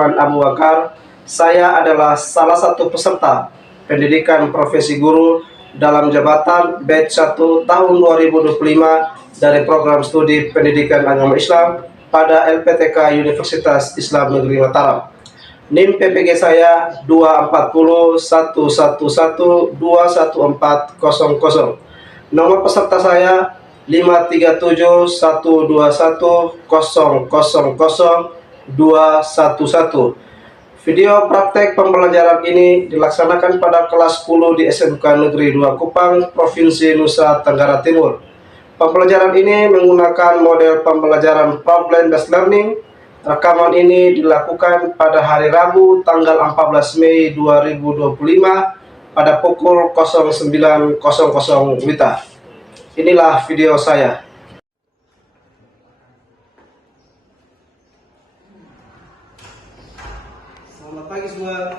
Abdurrahman Abu Bakar. Saya adalah salah satu peserta pendidikan profesi guru dalam jabatan batch 1 tahun 2025 dari program studi pendidikan agama Islam pada LPTK Universitas Islam Negeri Mataram. NIM PPG saya 24011121400. Nomor peserta saya 5371210000211. Video praktek pembelajaran ini dilaksanakan pada kelas 10 di SMK Negeri 2 Kupang, Provinsi Nusa Tenggara Timur. Pembelajaran ini menggunakan model pembelajaran problem-based learning. Rekaman ini dilakukan pada hari Rabu tanggal 14 Mei 2025 pada pukul 09.00 WITA. Inilah video saya. Selamat pagi semua.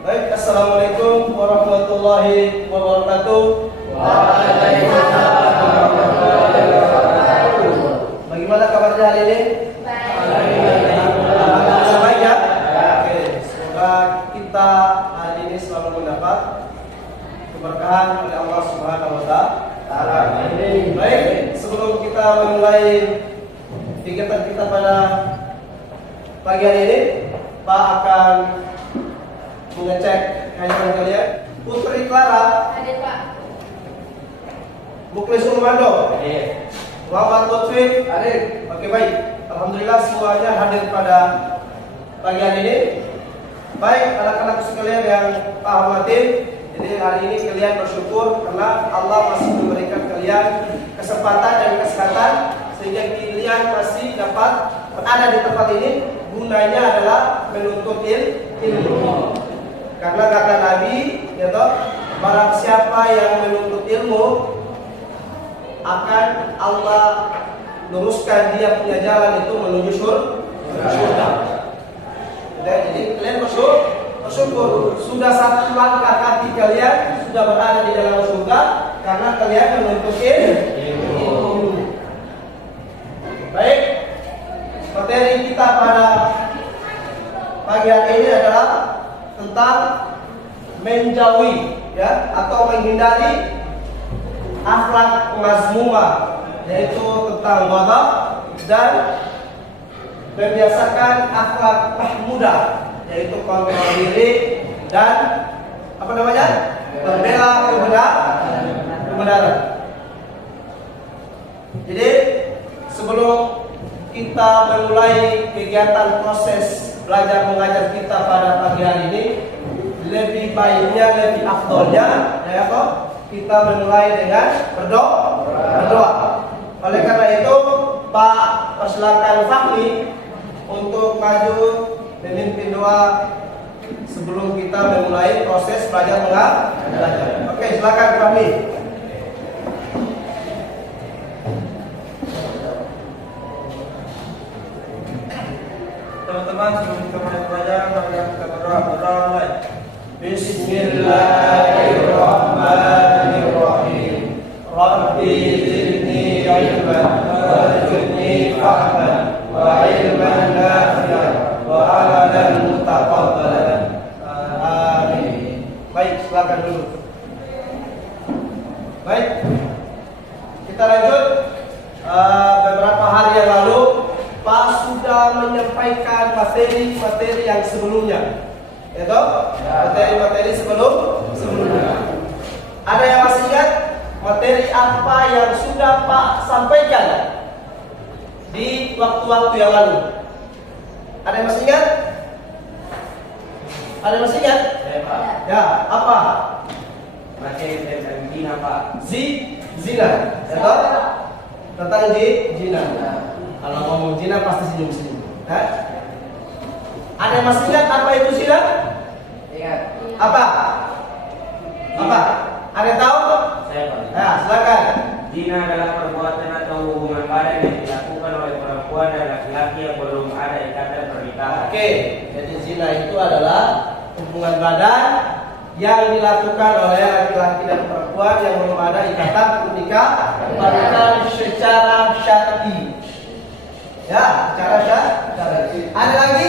Baik, assalamualaikum warahmatullahi wabarakatuh. Waalaikumsalam warahmatullahi wabarakatuh. Bagaimana kabarnya hari ini? Alhamdulillah baik ya. Oke, semoga kita hari ini selalu mendapat keberkahan oleh Allah Subhanahu wa Ta'ala. Baik, sebelum kita memulai kegiatan kita pada pagi hari ini, Pak akan mengecek kehadiran kalian. Putri Clara. Hadir, Pak. Muklis Umando. Hadir. Muhammad Lutfi. Hadir. Oke, baik. Alhamdulillah semuanya hadir pada pagi hari ini. Baik, anak-anak sekalian yang Pak hormati, jadi hari ini kalian bersyukur karena Allah masih memberikan kalian kesempatan dan kesehatan sehingga kalian masih dapat berada di tempat ini. Gunanya adalah menuntut ilmu. Karena kata Nabi, ya toh, barang siapa yang menuntut ilmu akan Allah luruskan dia punya jalan itu menuju surga. Jadi kalian bersyukur sudah satu langkah kaki kalian sudah berada di dalam surga karena kalian menuntut ilmu. Baik, materi kita pada pagi hari ini adalah tentang menjauhi ya atau menghindari akhlak mazmumah, yaitu tentang ghadab dan membiasakan akhlak mahmudah, yaitu kontrol diri dan apa namanya? Membela kebenaran. Jadi sebelum kita memulai kegiatan proses belajar mengajar kita pada pagi hari ini, lebih baiknya, lebih afdolnya ya kok kita memulai dengan berdoa. Oleh karena itu Pak persilakan Fahmi untuk maju memimpin doa sebelum kita memulai proses belajar mengajar. Oke, silakan Fahmi. Teman-teman, sebelum kita mulai pelajaran, mari kita berdoa mulai. Bismillahirrahmanirrahim. Rabbi zidni ilman warzuqni fahman wa ilman nafi'an wa amalan mutaqabbalan. Amin. Baik, silakan dulu. Baik, kita lanjut. Beberapa hari yang lalu Pak sudah menyampaikan materi-materi yang sebelumnya, itu materi-materi sebelumnya. Ada yang masih ingat materi apa yang sudah Pak sampaikan di waktu-waktu yang lalu? Ada yang masih ingat? Ada yang masih ingat? Ya, Pak. Ya, apa? Materi tentang zina, Pak. Zina, itu tentang zina. Kalau ngomong zina pasti senyum-senyum. Ada yang masih ingat apa itu zina? Ingat. Apa? Ada yang tahu? Saya, Pak. Ya, silakan. Zina adalah perbuatan atau hubungan badan yang dilakukan oleh perempuan dan laki-laki yang belum ada ikatan pernikahan. Oke, jadi zina itu adalah hubungan badan yang dilakukan oleh laki-laki dan perempuan yang belum ada ikatan pernikahan secara syar'i. Ya, secara syar'i. Ada lagi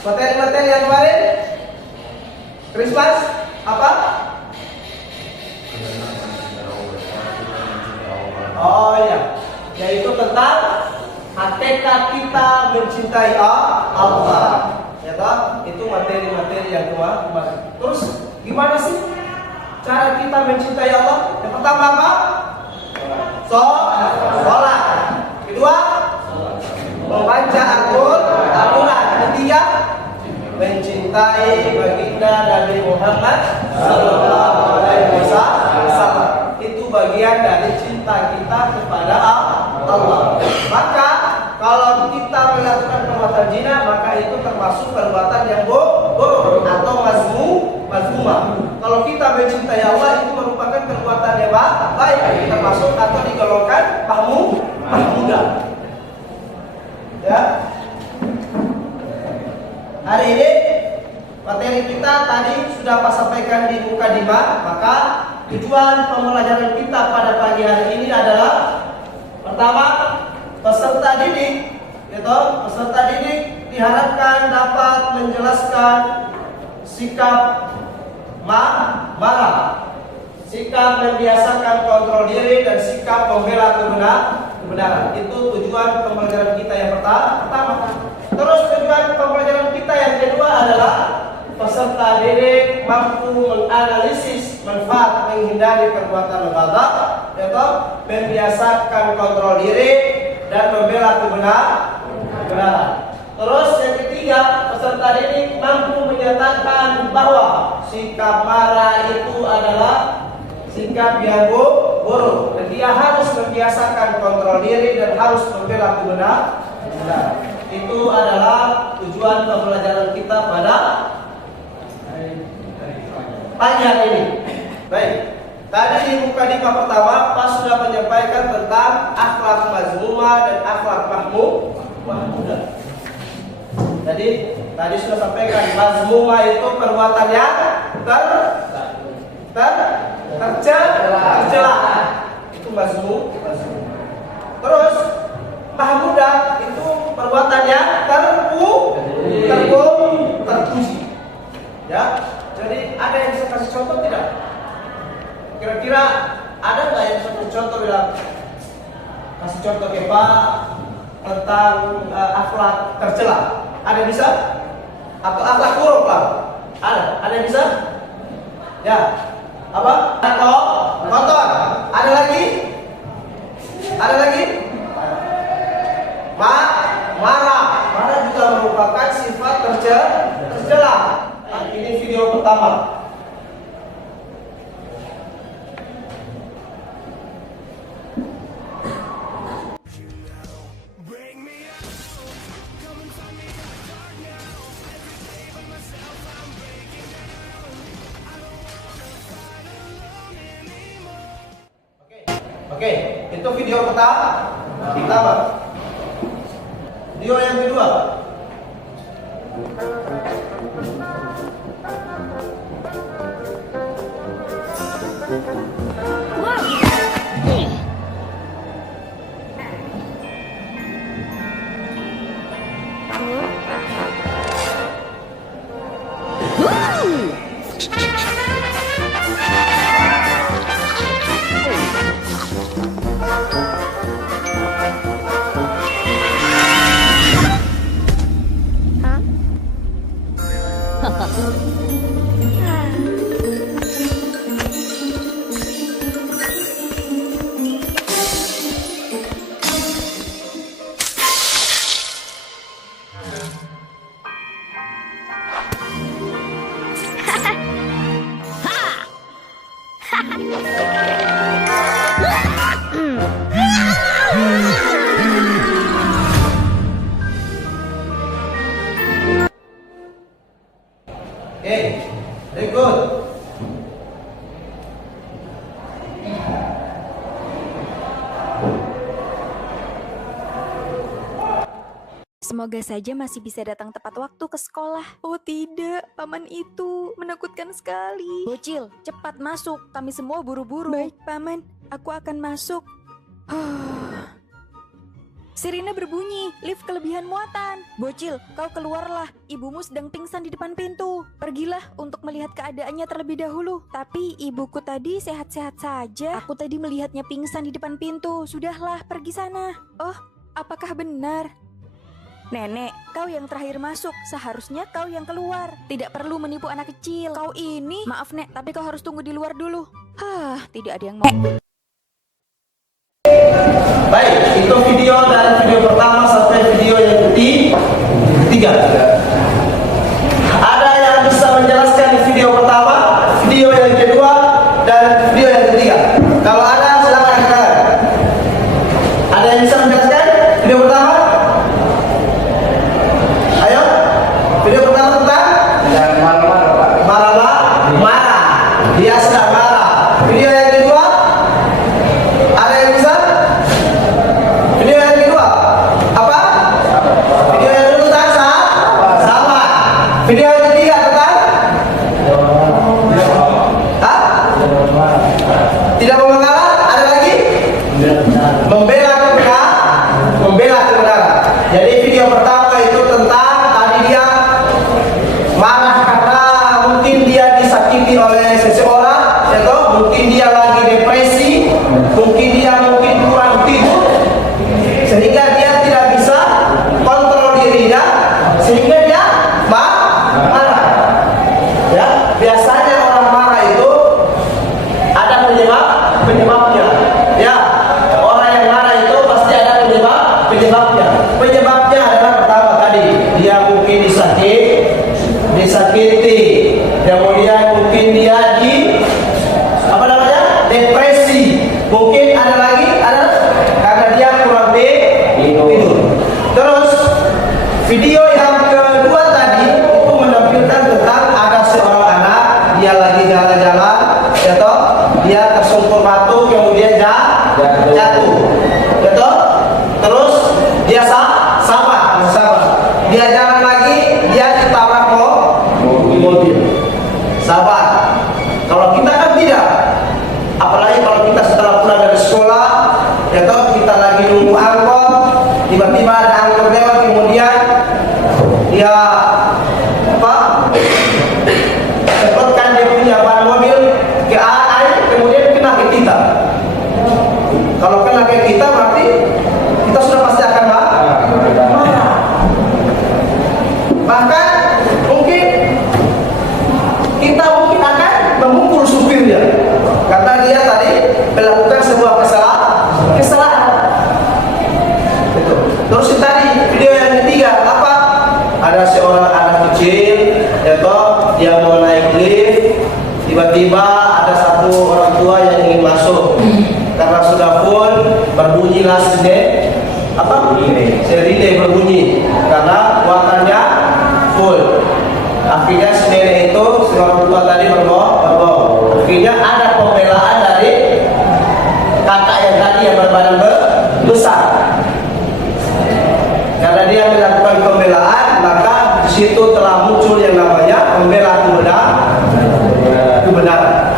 materi-materi yang kemarin? Christmas apa? Oh ya, yaitu tentang hakikat kita mencintai Allah. Ya toh? Itu materi-materi yang kemarin. Terus gimana sih cara kita mencintai Allah? Yang pertama apa? Sholat. Kedua, membaca Al-Quran. Ketiga, mencintai baginda Nabi Muhammad Sallallahu Alaihi Wasallam. Itu bagian dari cinta kita kepada Allah. Maka kalau kita melakukan perbuatan zina, maka itu termasuk perbuatan yang buruk atau mazmumah. Kalau kita mencintai Allah, itu merupakan perbuatan yang baik, termasuk atau digolongkan mahmudah. Ya. Hari ini materi kita tadi sudah Pak sampaikan di mukadimah, maka tujuan pembelajaran kita pada pagi hari ini adalah pertama, peserta didik, peserta didik diharapkan dapat menjelaskan sikap marah, sikap membiasakan kontrol diri, dan sikap membela kebenaran. Itu tujuan pembelajaran kita yang pertama. Terus tujuan pembelajaran kita yang kedua adalah peserta didik mampu menganalisis manfaat menghindari perbuatan lembaga, yaitu membiasakan kontrol diri dan membela kebenaran. Terus yang ketiga, peserta didik mampu menyatakan bahwa sikap marah itu adalah sikap yang buruk, dan dia harus membiasakan kontrol diri dan harus membela kebenaran. Itu adalah tujuan pembelajaran kita pada pagi hari ini. Baik, tadi di mukadimah pertama Pak sudah menyampaikan tentang akhlak mazmumah dan akhlak mahmudah. Jadi tadi sudah sampaikan mazmumah itu perbuatan yang tercela. Itu mazmum. Terus mahmudah itu perbuatan yang terpuji. Ya. Jadi ada yang bisa kasih contoh tidak? Kira-kira ada nggak yang bisa kasih contoh bilang? Kasih contoh ke Pak tentang akhlak tercela. Ada yang bisa? Atau akhlak buruk Pak? Ada yang bisa? Ya. Apa? Kotor. Ada lagi? Ada lagi? Marah juga merupakan sifat tercela. Ini video pertama. Oke, itu video pertama. Video yang kedua. Semoga saja masih bisa datang tepat waktu ke sekolah. Oh tidak, paman itu menakutkan sekali. Bocil, cepat masuk. Kami semua buru-buru. Baik, paman. Aku akan masuk. Sirine berbunyi, lift kelebihan muatan. Bocil, kau keluarlah. Ibumu sedang pingsan di depan pintu. Pergilah untuk melihat keadaannya terlebih dahulu. Tapi ibuku tadi sehat-sehat saja. Aku tadi melihatnya pingsan di depan pintu. Sudahlah, pergi sana. Oh, apakah benar? Nenek, kau yang terakhir masuk. Seharusnya kau yang keluar. Tidak perlu menipu anak kecil. Kau ini... Maaf, Nek, tapi kau harus tunggu di luar dulu. Tidak ada yang mau... Baik, itu video dari video pertama sampai video yang ketiga. Ada yang bisa menjelaskan di video pertama, video yang kedua, dan video yang ketiga? Kalau ada, silakan angkat tangan. Ada yang bisa menjelaskan video pertama? Ayo, video pertama tentang marah. Dia sedang marah. Video yang kedua, ada yang bisa? Video yang kedua apa? Video yang kedua tentang sabar. Video yang ketiga tentang tidak mau mengalah. Ada lagi? Membela kebenaran. Jadi video pertama itu tentang tadi dia marah karena mungkin dia disakiti oleh seseorang, atau mungkin dia lagi depresi, mungkin kurang tidur, sehingga dia tidak bisa kontrol dirinya, sehingga dia marah. Ya, biasanya orang marah itu ada penyebabnya. Ya, orang yang marah itu pasti ada penyebabnya. Penyebabnya adalah pertama tadi dia mungkin disakiti, kemudian mungkin dia depresi, mungkin ada karena dia kurang tidur. Terus video yang kedua tadi itu menampilkan tentang ada seorang anak, dia lagi jalan-jalan, dia tersungkur batu kemudian jatuh, terus dia sabar, dia jalan lagi, dia ditabrak mobil, sabar. Kalau kita kan tidak. Apalagi kalau kita setelah pulang dari sekolah, kita lagi nunggu angkot, tiba-tiba ada angkot lewat, kemudian dia semprotkan dia punya ban mobil ke air, kemudian kena ke kita. Kalau kena ke kita berarti kita sudah pasti akan marah. Bahkan kita mungkin akan memukul supirnya karena dia tadi melakukan sebuah kesalahan. Terus tadi video yang ketiga apa? Ada seorang anak kecil, dia mau naik lift, tiba-tiba ada satu orang tua yang ingin masuk karena sudah full, berbunyilah sirine berbunyi karena muatannya full. Akhirnya si nenek itu, si orang tua tadi berbohong. Akhirnya ada pembelaan dari kakak yang tadi yang berbadan besar. Karena dia melakukan pembelaan, maka di situ telah muncul yang namanya pembela kebenaran.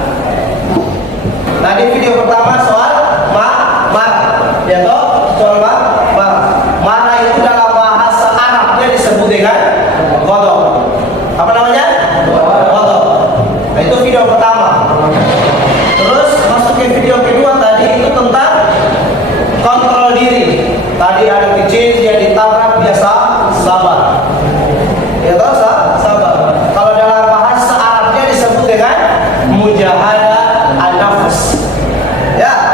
Tadi video pertama soal marah, soal marah. Marah itu dalam bahasa Arabnya disebut dengan ghadab. Apa namanya? Ghadab. Nah, itu video pertama. Terus masuk ke video kedua tadi itu tentang kontrol diri. Tadi ada kecil dia ditabrak, biasa sabar. Sabar. Kalau dalam bahasa Arabnya disebut dengan mujahadah an-nafs. Ya.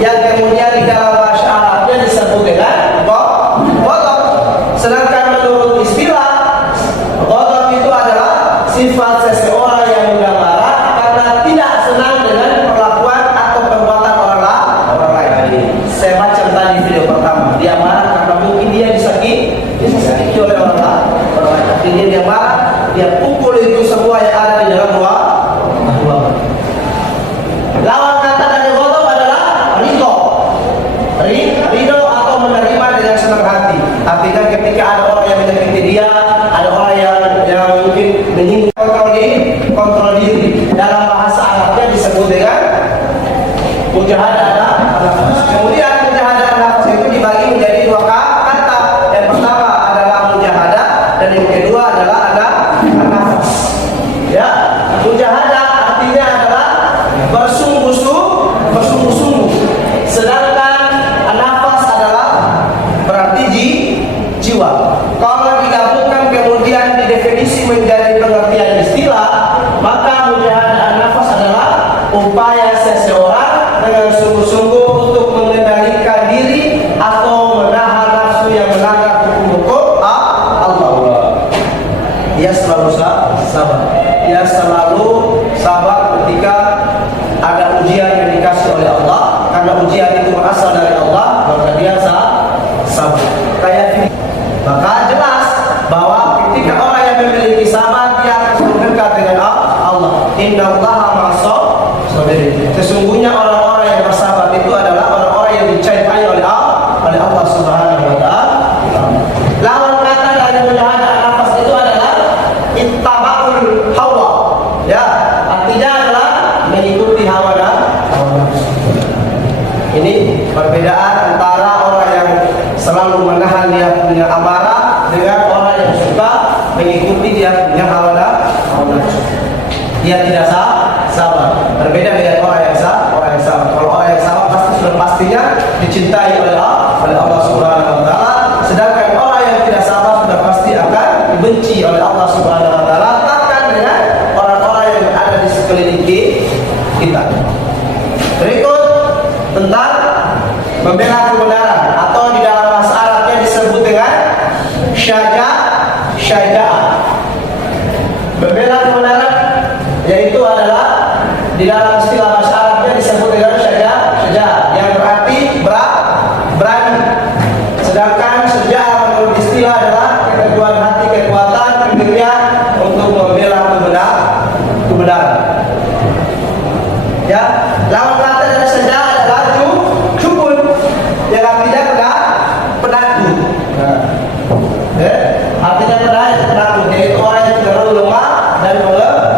yang kemudian di dalam bahasa Arabnya disebut dengan ghadab. Sedangkan menurut istilah, ghadab itu adalah sifat seseorang yang mudah marah karena tidak senang dengan perlakuan atau perbuatan orang lain. Saya baca tadi video pertama, dia marah karena mungkin dia disakiti oleh orang lain. Artinya dia marah, dia pukul itu semua yang ada di dalam ruangan. Lawan kata dari ghadab adalah ridho. Ridho atau menerima dengan senang hati. Artinya ketika ada orang yang menyakiti dia, ada orang yang mungkin menyinggung, kontrol diri. Dalam bahasa Arabnya disebut dengan mujahadah nafas. Kemudian mujahadah nafas itu dibagi menjadi dua kata. Yang pertama adalah mujahadah dan yang kedua adalah nafas. Ya, mujahadah artinya adalah bersungguh-sungguh. Sedangkan nafas adalah berarti jiwa. Kalau digabungkan kemudian didefinisi menjadi pengertian istilah, maka mujahadah nafas adalah upaya seseorang dengan sungguh-sungguh untuk mengendalikan diri atau menahan nafsu yang melanggar hukum Allah. Dia selalu sabar. Dia selalu sabar ketika ada ujian yang dikasih oleh Allah, karena ujian itu berasal dari Allah, maka dia sabar. Maka jelas bahwa ketika orang yang memiliki sabar, dia akan selalu dekat dengan Allah. Innallaha ma'as-sabirin. Sesungguhnya orang-orang yang bersabar itu adalah orang-orang yang dicintai oleh Allah Subhanahu wa taala. Lawan kata dari mujahadah nafas itu adalah ittaba'ul hawa. Ya, artinya adalah mengikuti hawa nafsu. Ini perbedaan antara orang yang selalu menahan dia punya amarah dengan orang yang suka mengikuti dia punya hawa nafsu. Dia tidak sabar. Berbeda dengan orang yang sabar. Kalau orang yang sabar sudah pastinya dicintai oleh Allah Subhanahu wa taala. Sedangkan orang yang tidak sabar sudah pasti akan dibenci oleh Allah Subhanahu wa taala, bahkan dengan orang-orang yang ada di sekeliling kita. Berikut tentang membela kebenaran, atau di dalam bahasa Arabnya disebut dengan syaja'ah. Membela kebenaran yaitu adalah di dalam istilah bahasa Arabnya disebut dengan syaja'ah, yang berarti berani. Sedangkan syaja'ah menurut istilah adalah keteguhan hati, kekuatan, pendirian untuk membela kebenaran. Ya, lawan kata dari syaja'ah adalah jubun, yang artinya penakut. Artinya penakut, yaitu orang yang cenderung lemah dan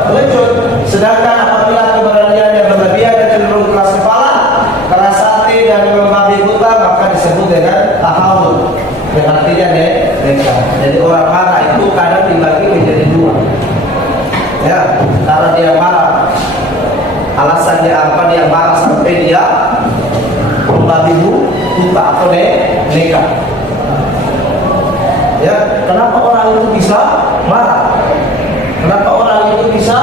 melecut. Sedangkan apabila keberaniannya berlebihan dan cenderung keras kepala, keras hati dan membabi buta, maka disebut dengan tahawul, yang artinya nekat. Jadi orang marah itu kadang dibagi menjadi dua. Ya, karena dia marah, alasannya apa dia marah sampai dia membabi buta atau nekat. Ya, kenapa orang itu bisa marah? Kenapa orang itu bisa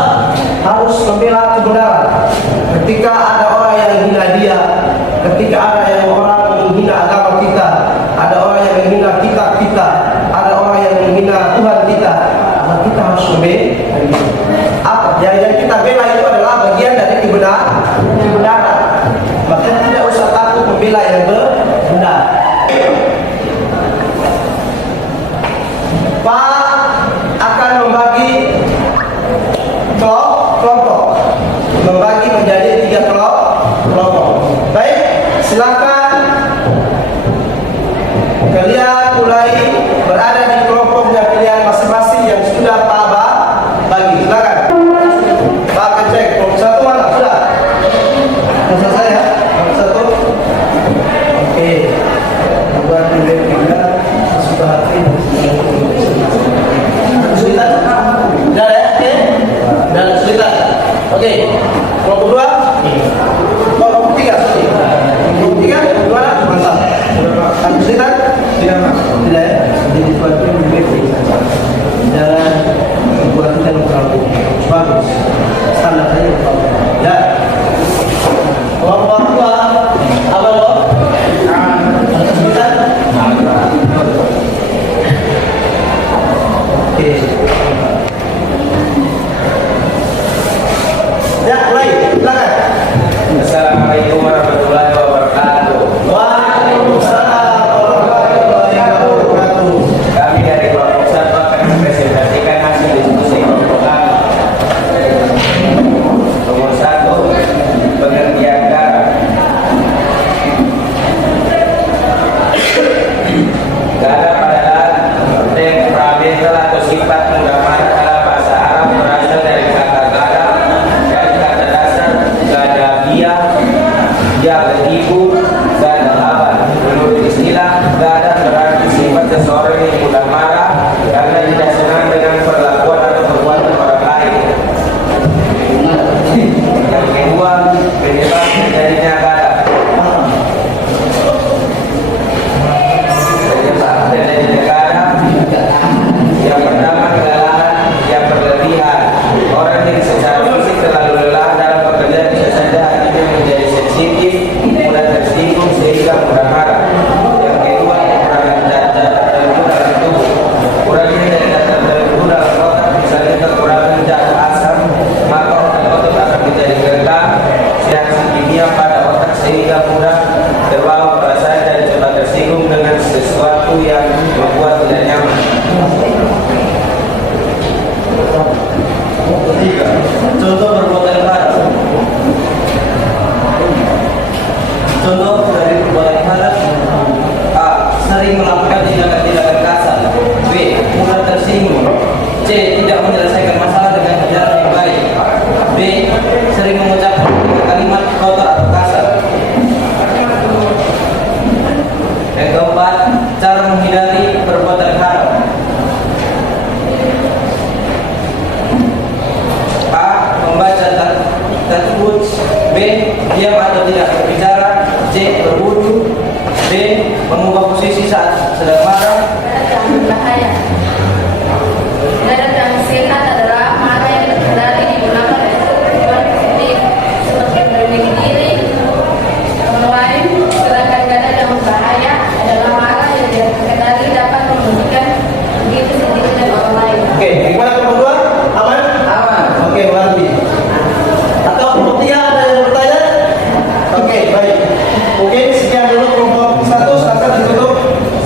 harus membela kebenaran? Ketika ada orang yang menghina dia, ketika ada yang orang menghina agama kita, ada orang yang menghina kita, ada orang yang menghina Tuhan kita, maka kita harus membela. Apa? Yang kita bela itu adalah bagian dari kebenaran. Maka tidak usah takut membela yang benar. Pak akan membagi kelompok, membagi menjadi 3 kelompok. Baik, silakan kalian mulai berada di kelompoknya kalian masing-masing yang sudah Pak bagi. Silakan. Pak cek kelompok 1 mana? Sudah. Selesai ya? Kelompok 1. Oke. Buat tiga sudah hati. Kesulitan? Sudah ya? Oke? Dan kesulitan? Oke. Kelompok 2? Kelompok 3? Kelompok 3? Gimana? Mantap. Kan kesulitan? Tidak ya? Jadi suatu yang lebih jangan buat kita terlalu bagus. Standar saja. Ya. Kelompok 2 apa Assalamualaikum warahmatullahi wabarakatuh. Waalaikumsalam warahmatullahi wabarakatuh. Kami dari kelompok 1 akan mempresentasikan hasil diskusi kelompok kami. Nomor 1, pengertian garam. Garam adalah temperamental atau sifat mudahman dalam bahasa Arab, berasal dari kata garam dan kata dasar gadabia, yang ibu dan lawan. Menurut istilah, garam berarti sifat seseorang yang mudah marah karena tidak senang dengan perlakuan atau perbuatan orang lain. Yang kedua, penyebab terjadinya garam. Penyebab terjadinya garam, yang pertama kelelahan yang berlebihan. Orang yang secara fisik terlalu lelah dalam pekerjaan bisa saja hatinya menjadi sensitif, mudah tersinggung sehingga mudah marah. Yang kedua, kekurangan zat tertentu dalam tubuh. Kurangnya dari zat tertentu dalam otak, misalnya kekurangan zat asam, maka otak akan menjadi gergam, reaksi kimia pada otak sehingga mudah terbawa perasaan dan cepat tersinggung dengan sesuatu yang membuat tidak nyaman. Ketiga, contoh perbuatan haram. Contoh dari perbuatan haram: A. Sering melakukan tindakan-tindakan kasar. B. Mudah tersinggung. C. Tidak menyelesaikan masalah dengan cara yang baik. D. Sering mengucapkan kalimat kotor atau kasar. Yang keempat, cara menghindari perbuatan haram. A. Membaca tatsbut. B. Diam atau tidak berbicara. C. Berwudu. D. Mengubah posisi saat sedang marah. Yang berbahaya. Garam yang sehat adalah mara yang terkendali digunakan oleh tujuan positif seperti melindungi diri orang lain, sedangkan garam yang berbahaya adalah mara yang tidak terkendali dapat memberikan begitu sendiri dan orang lain. Oke, gimana kelompok 2? Aman? Aman. Oke, Wardi. Atau kelompok 3 ada yang bertanya? Oke, baik. Mungkin sekian dulu kelompok 1, silakan ditutup.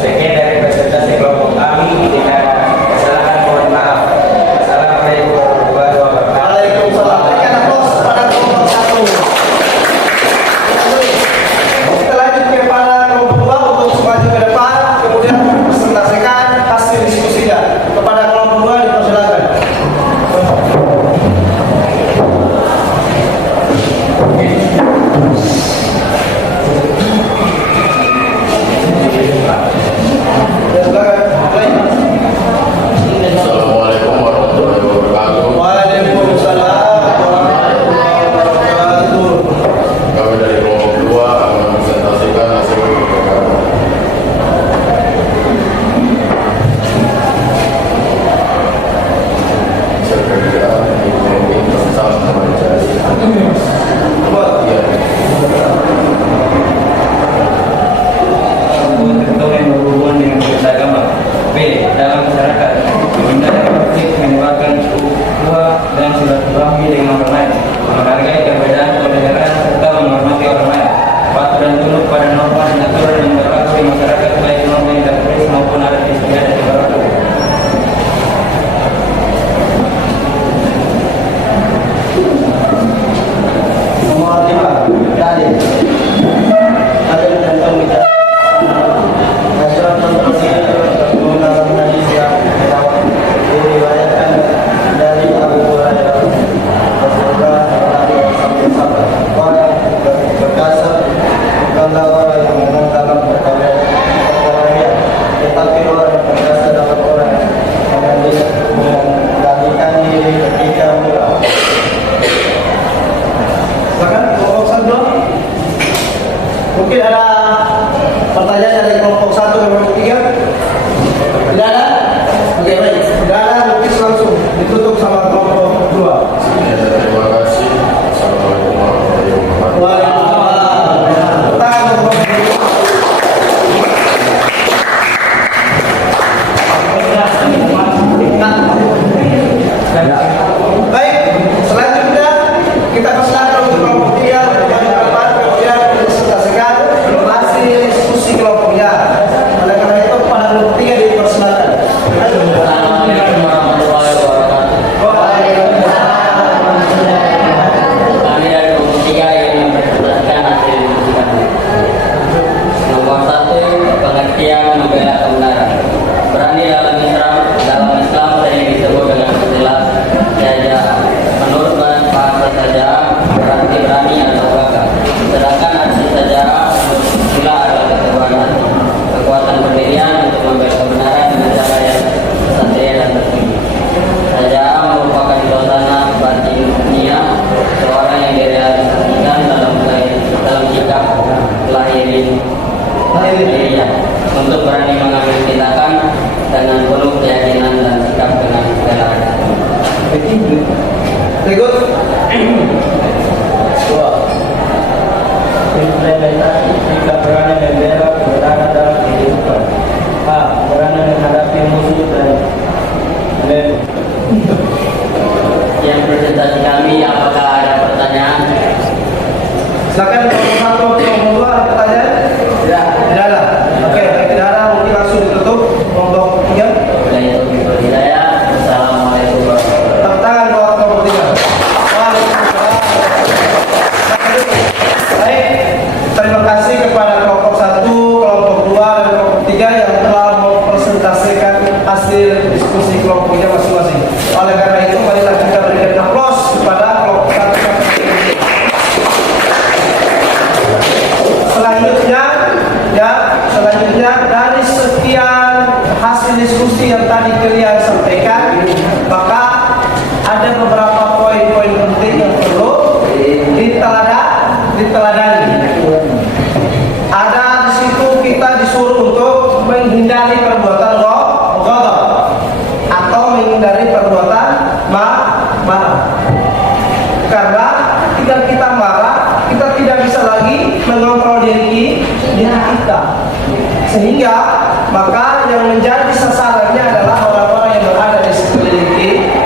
Sekian dari presentasi kelompok kami. Jika ada kesalahan, mohon maaf. Assalamualaikum warahmatullahi wabarakatuh. Waalaikumsalam. Berikan aplaus kepada kelompok 1. Kita lanjut kepada kelompok 2 untuk maju ke depan, kemudian presentasikan hasil diskusinya. Kepada kelompok 2 dipersilakan. Silakan. Baik. Assalamualaikum warahmatullahi wabarakatuh. Waalaikumsalam warahmatullahi wabarakatuh. Kami dari kelompok 2 akan mempresentasikan hasil perkara. Hasil kerja ekonomi tentang mempelajari Tentu yang berhubungan dengan beragama. B. Dalam masyarakat, menghindari konflik menyebabkan ukhuwah dan silaturahmi dengan orang lain, menghargai perbedaan toleran serta menghormati orang lain, patuh dan tunduk pada norma dan aturan yang berlaku di masyarakat, baik norma yang tertulis maupun adat istiadat yang berlaku. Nomor 5, Dalil. Dalil tentang bicara hasil kontroversi dalam hadis yang diriwayatkan dari Abu Hurairah Rasulullah orang berkasar bukanlah orang yang menang dalam perkara-perkara, tetapi orang yang berkasar dalam orang mengendalikan diri ketika murah. Silakan kelompok 1. Mungkin ada pertanyaan dari kelompok 1 dan kelompok 3? Tidak ada? Oke, baik. Tidak ada, mungkin langsung ditutup sama kelompok 2. Terima kasih. Assalamualaikum warahmatullahi wabarakatuh. Waalaikumsalam. Tangan kelompok 2. Baik, selanjutnya kita persilakan untuk kelompok 3 berimplementasi jika berani membela kebenaran dalam kehidupan. A. Berani menghadapi musuh dan Yang presentasi kami, apakah ada pertanyaan? Silakan kelompok satu, kelompok dua ada pertanyaan? Tidak. Tidak ada. Oke, tidak ada mungkin langsung ditutup. Kelompok tiga. Waalaikumsalam hidayah. Assalamualaikum warahmatullahi wabarakatuh. Tepuk tangan buat kelompok tiga. Baik, terima kasih kepada kelompok satu, kelompok dua, dan kelompok tiga yang telah mempresentasikan hasil diskusi kelompoknya masing-masing. Oleh karena itu, marilah kita berikan aplaus kepada kelompok satu. Selanjutnya dari sekian hasil diskusi yang tadi kalian sampaikan, maka ada beberapa poin-poin penting yang perlu diteladani. Ada di situ kita disuruh untuk menghindari perbuatan ghadab atau menghindari perbuatan marah. Karena ketika kita marah, kita tidak bisa lagi mengontrol diri kita. Sehingga maka yang menjadi sasarannya adalah orang-orang yang berada di sekeliling kita.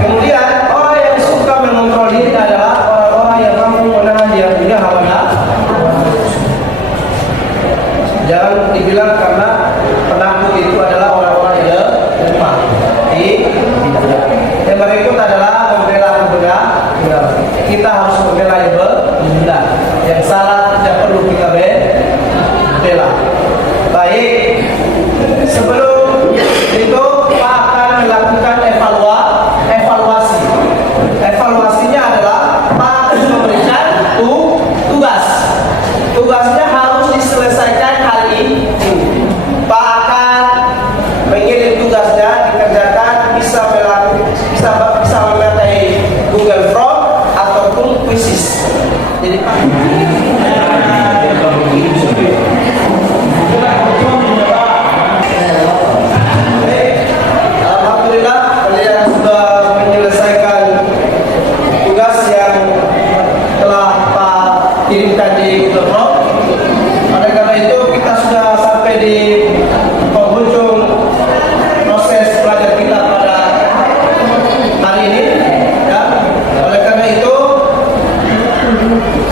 Kemudian orang yang suka mengontrol diri adalah orang-orang yang mampu menahan dia punya hawa nafsu. Jangan dibilang karena penakut itu adalah orang-orang yang lemah. Yang berikut adalah membela kebenaran. Kita harus membela yang benar. Yang salah tidak perlu kita bela. Baik, sebelum itu Pak akan melakukan evaluasi. Evaluasinya adalah Pak akan memberikan tugas. Tugasnya harus diselesaikan hari ini. Pak akan mengirim tugasnya dikerjakan, bisa memakai Google Form ataupun quizzes. Jadi Pak alhamdulillah kalian sudah menyelesaikan tugas yang telah Pak kirimkan di Google Form. Oleh karena itu kita sudah sampai di penghujung proses belajar kita pada hari ini. Ya. Oleh karena itu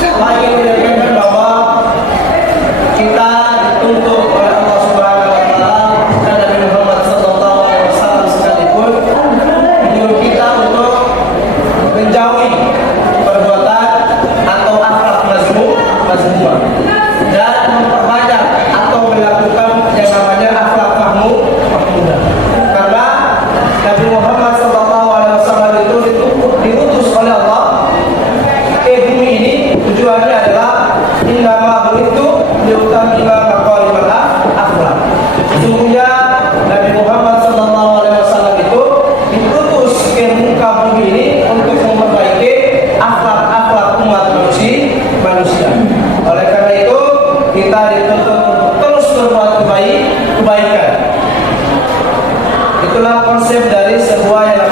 saya ingin menekankan bahwa kita dituntut oleh Allah Subhanahu wa taala dan Nabi Muhammad sallallahu alaihi wasallam sekalipun menyuruh kita untuk menjauhi perbuatan atau akhlak mazmum dan memperbanyak atau melakukan yang namanya akhlak mahmudah. Karena Nabi Muhammad sallallahu alaihi wasallam itu diutus oleh Allah ke bumi ini, tujuannya adalah innama bu'itsu liutammima maqalimal akhlaq. Sesungguhnya Nabi Muhammad sallallahu alaihi wasallam itu diutus ke muka bumi ini untuk memperbaiki akhlak-akhlak umat manusia. Oleh karena itu kita dituntut untuk terus berbuat kebaikan. Itulah konsep dari sebuah yang